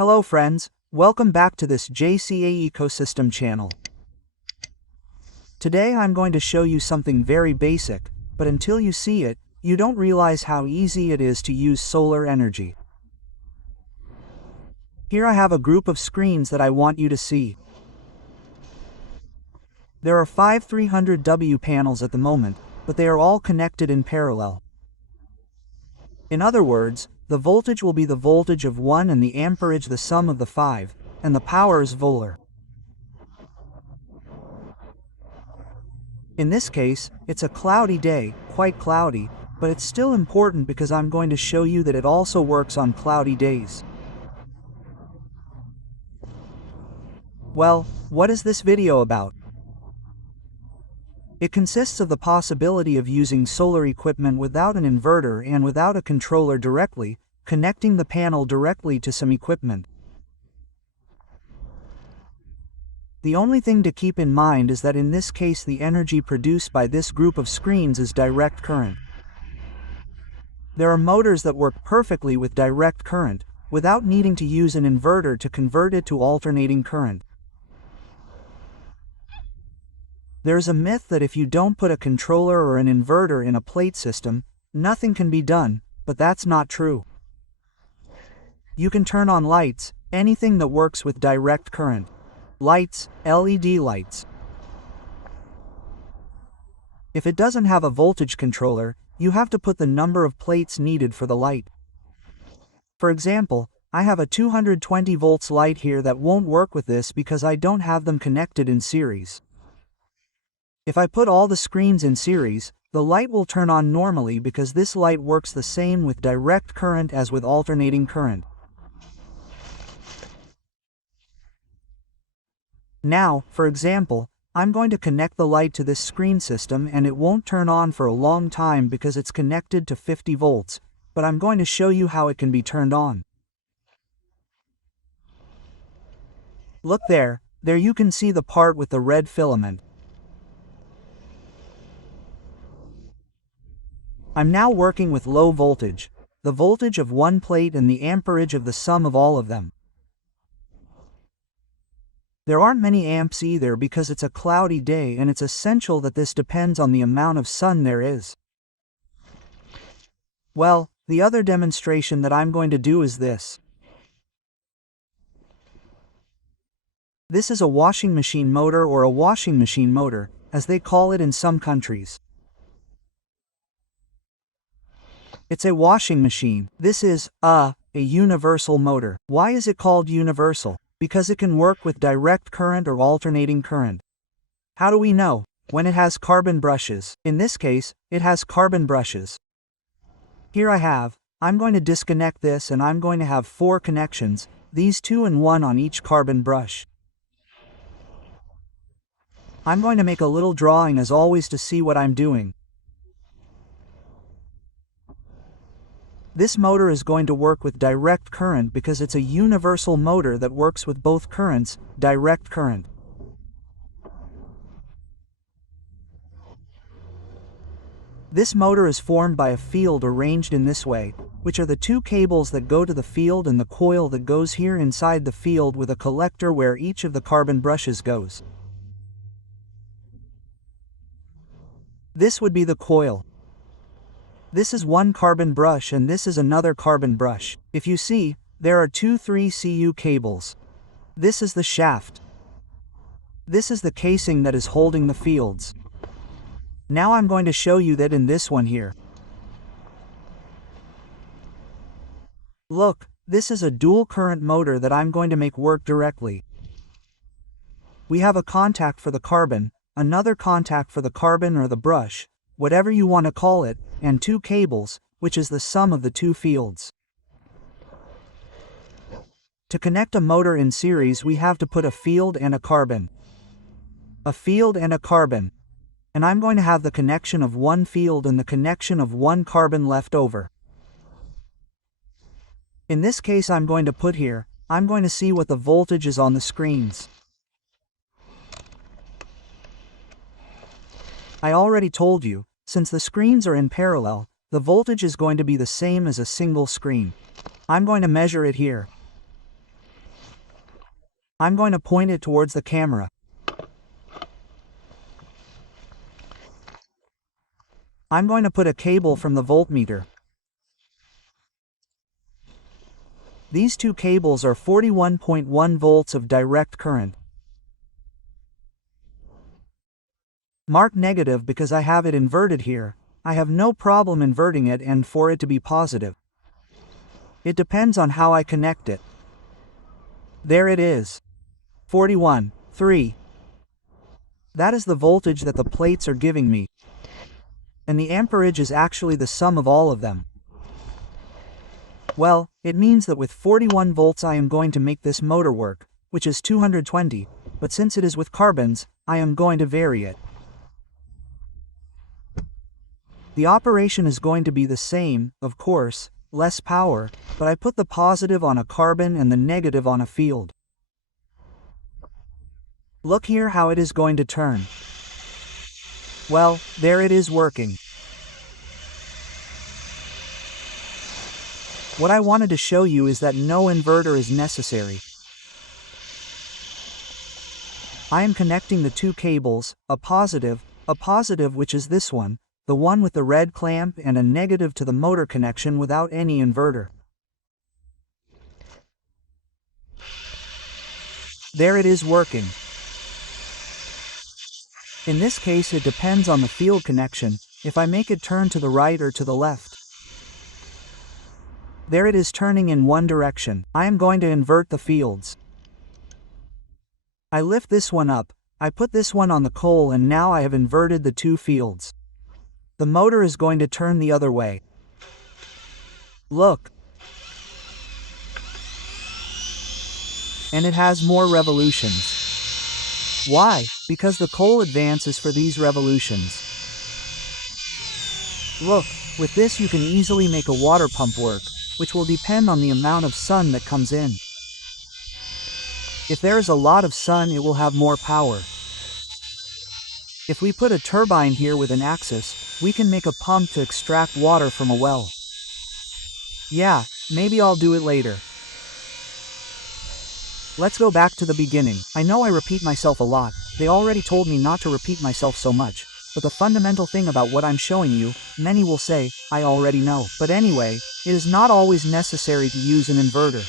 Hello friends, welcome back to this JCA Ecosystem channel. Today I'm going to show you something very basic, but until you see it, you don't realize how easy it is to use solar energy. Here I have a group of screens that I want you to see. There are 5 300W panels at the moment, but they are all connected in parallel. In other words, the voltage will be the voltage of one and the amperage the sum of the 5, and the power is volar. In this case, it's a cloudy day, quite cloudy, but it's still important because I'm going to show you that it also works on cloudy days. Well, what is this video about? It consists of the possibility of using solar equipment without an inverter and without a controller directly, connecting the panel directly to some equipment. The only thing to keep in mind is that in this case the energy produced by this group of screens is direct current. There are motors that work perfectly with direct current, without needing to use an inverter to convert it to alternating current. There's a myth that if you don't put a controller or an inverter in a plate system, nothing can be done, but that's not true. You can turn on lights, anything that works with direct current. Lights, LED lights. If it doesn't have a voltage controller, you have to put the number of plates needed for the light. For example, I have a 220 volts light here that won't work with this because I don't have them connected in series. If I put all the screens in series, the light will turn on normally because this light works the same with direct current as with alternating current. Now, for example, I'm going to connect the light to this screen system and it won't turn on for a long time because it's connected to 50 volts, but I'm going to show you how it can be turned on. Look there you can see the part with the red filament. I'm now working with low voltage, the voltage of one plate and the amperage of the sum of all of them. There aren't many amps either because it's a cloudy day and it's essential that this depends on the amount of sun there is. Well, the other demonstration that I'm going to do is this. This is a washing machine motor or a washing machine motor, as they call it in some countries. It's a washing machine. This is a universal motor. Why is it called universal? Because it can work with direct current or alternating current. How do we know? When it has carbon brushes. In this case, it has carbon brushes. Here I'm going to disconnect this and I'm going to have 4 connections, these 2 and 1 on each carbon brush. I'm going to make a little drawing as always to see what I'm doing. This motor is going to work with direct current because it's a universal motor that works with both currents, direct current. This motor is formed by a field arranged in this way, which are the 2 cables that go to the field and the coil that goes here inside the field with a collector where each of the carbon brushes goes. This would be the coil. This is one carbon brush and this is another carbon brush. If you see, there are 2 3cu cables. This is the shaft. This is the casing that is holding the fields. Now I'm going to show you that in this one here. Look, this is a dual current motor that I'm going to make work directly. We have a contact for the carbon, another contact for the carbon or the brush, whatever you want to call it, and 2 cables, which is the sum of the 2 fields. To connect a motor in series we have to put a field and a carbon. A field and a carbon. And I'm going to have the connection of 1 field and the connection of 1 carbon left over. In this case I'm going to see what the voltage is on the screens. I already told you, since the screens are in parallel, the voltage is going to be the same as a single screen. I'm going to measure it here. I'm going to point it towards the camera. I'm going to put a cable from the voltmeter. These two cables are 41.1 volts of direct current. Mark negative because I have it inverted here. I have no problem inverting it and for it to be positive. It depends on how I connect it. There it is. 41.3. That is the voltage that the plates are giving me. And the amperage is actually the sum of all of them. Well, it means that with 41 volts I am going to make this motor work, which is 220, but since it is with carbons, I am going to vary it. The operation is going to be the same, of course, less power, but I put the positive on a carbon and the negative on a field. Look here how it is going to turn. Well, there it is working. What I wanted to show you is that no inverter is necessary. I am connecting the two cables, a positive which is this one, the one with the red clamp, and a negative to the motor connection without any inverter. There it is working. In this case it depends on the field connection, if I make it turn to the right or to the left. There it is turning in one direction. I am going to invert the fields. I lift this one up, I put this one on the coal, and now I have inverted the two fields. The motor is going to turn the other way. Look. And it has more revolutions. Why? Because the coal advance is for these revolutions. Look, with this you can easily make a water pump work, which will depend on the amount of sun that comes in. If there is a lot of sun, it will have more power. If we put a turbine here with an axis, we can make a pump to extract water from a well. Yeah, maybe I'll do it later. Let's go back to the beginning. I know I repeat myself a lot. They already told me not to repeat myself so much. But the fundamental thing about what I'm showing you, many will say, I already know. But anyway, it is not always necessary to use an inverter.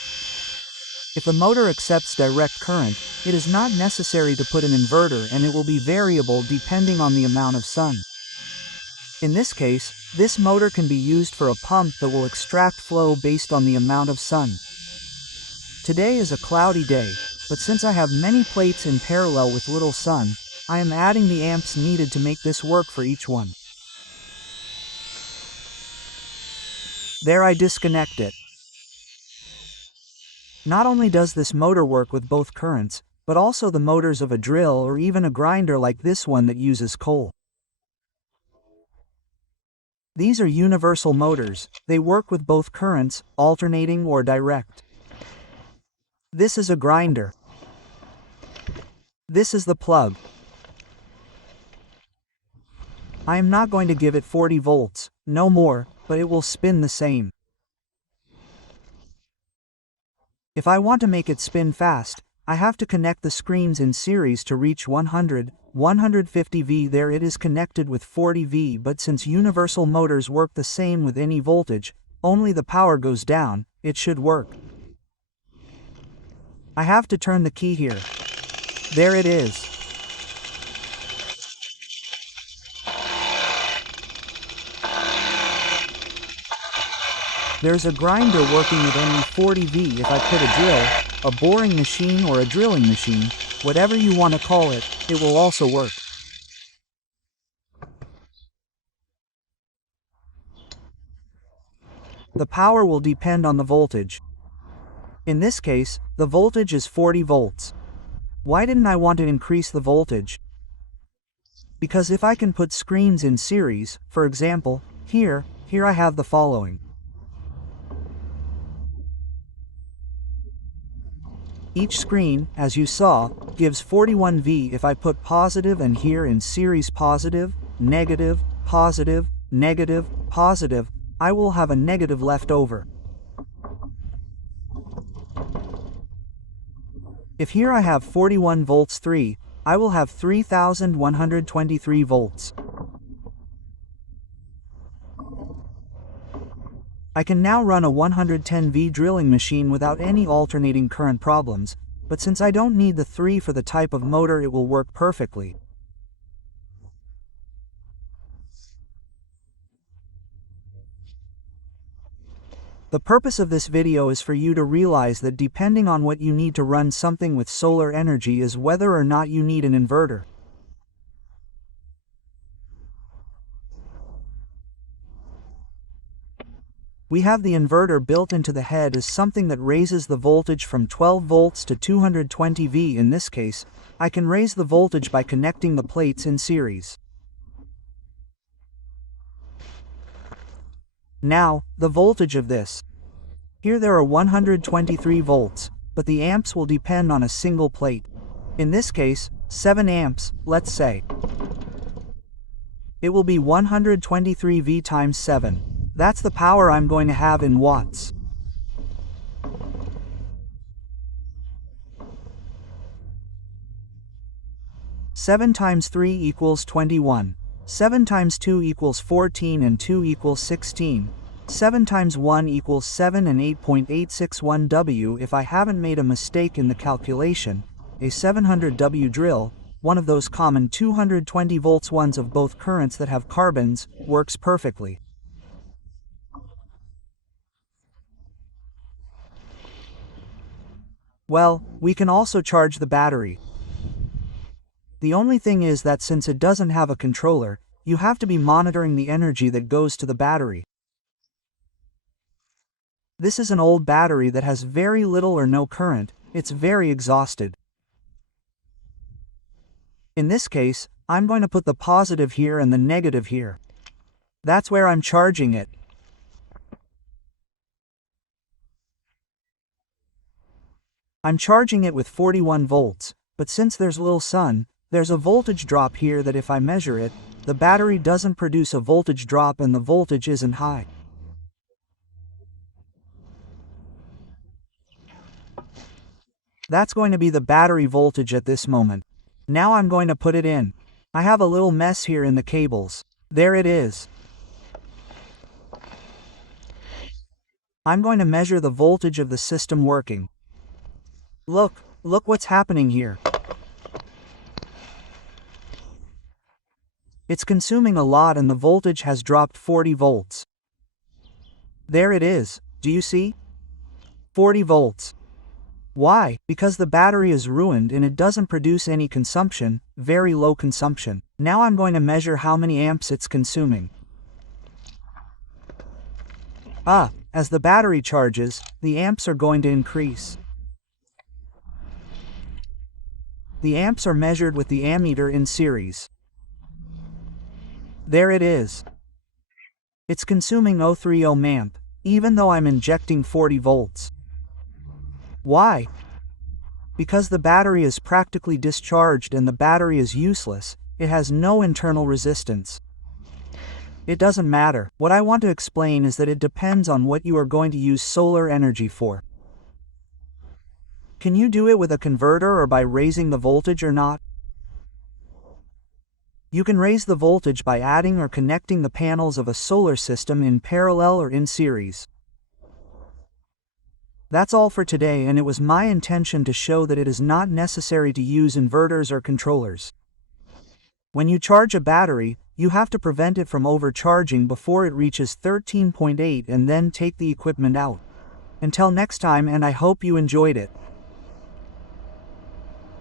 If the motor accepts direct current, it is not necessary to put an inverter, and it will be variable depending on the amount of sun. In this case, this motor can be used for a pump that will extract flow based on the amount of sun. Today is a cloudy day, but since I have many plates in parallel with little sun, I am adding the amps needed to make this work for each one. There, I disconnect it. Not only does this motor work with both currents, but also the motors of a drill or even a grinder like this one that uses coal. These are universal motors. They work with both currents, alternating or direct. This is a grinder. This is the plug. I am not going to give it 40 volts, no more, but it will spin the same. If I want to make it spin fast, I have to connect the screens in series to reach 150 V. There it is connected with 40 V, but since universal motors work the same with any voltage, only the power goes down, it should work. I have to turn the key here. There it is. There's a grinder working with only 40 V. If I put a drill, a boring machine or a drilling machine, whatever you want to call it, it will also work. The power will depend on the voltage. In this case, the voltage is 40 volts. Why didn't I want to increase the voltage? Because if I can put screens in series, for example, here I have the following. Each screen, as you saw, gives 41 V. If I put positive and here in series positive, negative, positive, negative, positive, I will have a negative left over. If here I have 41 volts 3, I will have 3123 volts. I can now run a 110V drilling machine without any alternating current problems, but since I don't need the 3 for the type of motor, it will work perfectly. The purpose of this video is for you to realize that depending on what you need to run something with solar energy is whether or not you need an inverter. We have the inverter built into the head as something that raises the voltage from 12 volts to 220V. In this case, I can raise the voltage by connecting the plates in series. Now, the voltage of this. Here there are 123 volts, but the amps will depend on a single plate. In this case, 7 amps, let's say. It will be 123V times 7. That's the power I'm going to have in watts. Seven times 3 equals 21. 7 times 2 equals 14 and 2 equals 16. 7 times 1 equals 7 and 8.861W. If I haven't made a mistake in the calculation, a 700W drill, one of those common 220 volts ones of both currents that have carbons, works perfectly. Well, we can also charge the battery. The only thing is that since it doesn't have a controller, you have to be monitoring the energy that goes to the battery. This is an old battery that has very little or no current, it's very exhausted. In this case, I'm going to put the positive here and the negative here. That's where I'm charging it. I'm charging it with 41 volts, but since there's little sun, there's a voltage drop here that if I measure it, the battery doesn't produce a voltage drop and the voltage isn't high. That's going to be the battery voltage at this moment. Now I'm going to put it in. I have a little mess here in the cables. There it is. I'm going to measure the voltage of the system working. Look what's happening here. It's consuming a lot and the voltage has dropped 40 volts. There it is, do you see? 40 volts. Why? Because the battery is ruined and it doesn't produce any consumption, very low consumption. Now I'm going to measure how many amps it's consuming. As the battery charges, the amps are going to increase. The amps are measured with the ammeter in series. There it is. It's consuming 0.30 amp, even though I'm injecting 40 volts. Why? Because the battery is practically discharged and the battery is useless, it has no internal resistance. It doesn't matter. What I want to explain is that it depends on what you are going to use solar energy for. Can you do it with a converter or by raising the voltage or not? You can raise the voltage by adding or connecting the panels of a solar system in parallel or in series. That's all for today, and it was my intention to show that it is not necessary to use inverters or controllers. When you charge a battery, you have to prevent it from overcharging before it reaches 13.8 and then take the equipment out. Until next time, and I hope you enjoyed it.